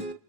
you.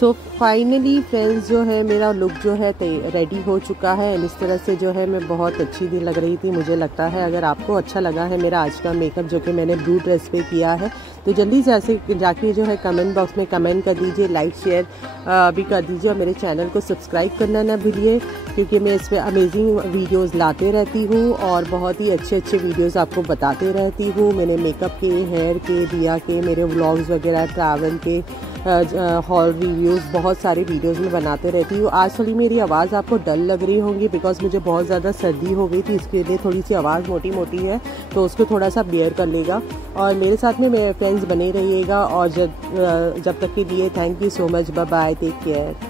So finally friends जो है मेरा लुक जो है रेडी हो चुका है। इस तरह से जो है मैं बहुत अच्छी भी लग रही थी मुझे लगता है। अगर आपको अच्छा लगा है मेरा आज का मेकअप जो कि मैंने ब्लू ड्रेस पे किया है तो जल्दी से ऐसे जाके जो है कमेंट बॉक्स में कमेंट कर दीजिए, लाइक शेयर भी कर दीजिए और मेरे चैनल को सब्सक्राइब करना ना भूलिए, क्योंकि मैं इस पर अमेजिंग वीडियोस लाते रहती हूँ और बहुत ही अच्छे अच्छे वीडियोस आपको बताते रहती हूँ। मैंने मेकअप के, हेयर के, दिया के, मेरे व्लॉग्स वगैरह, ट्रैवल के, हॉल रिव्यूज़, बहुत सारे वीडियोस में बनाते रहती हूँ। आज थोड़ी मेरी आवाज़ आपको डल लग रही होंगी बिकॉज मुझे बहुत ज़्यादा सर्दी हो गई थी, इसके लिए थोड़ी सी आवाज़ मोटी मोटी है, तो उसको थोड़ा सा बेयर कर लेगा। और मेरे साथ में मेरे फ्रेंड्स बने रहिएगा और जब तक के लिए thank you so much, bye bye, take care.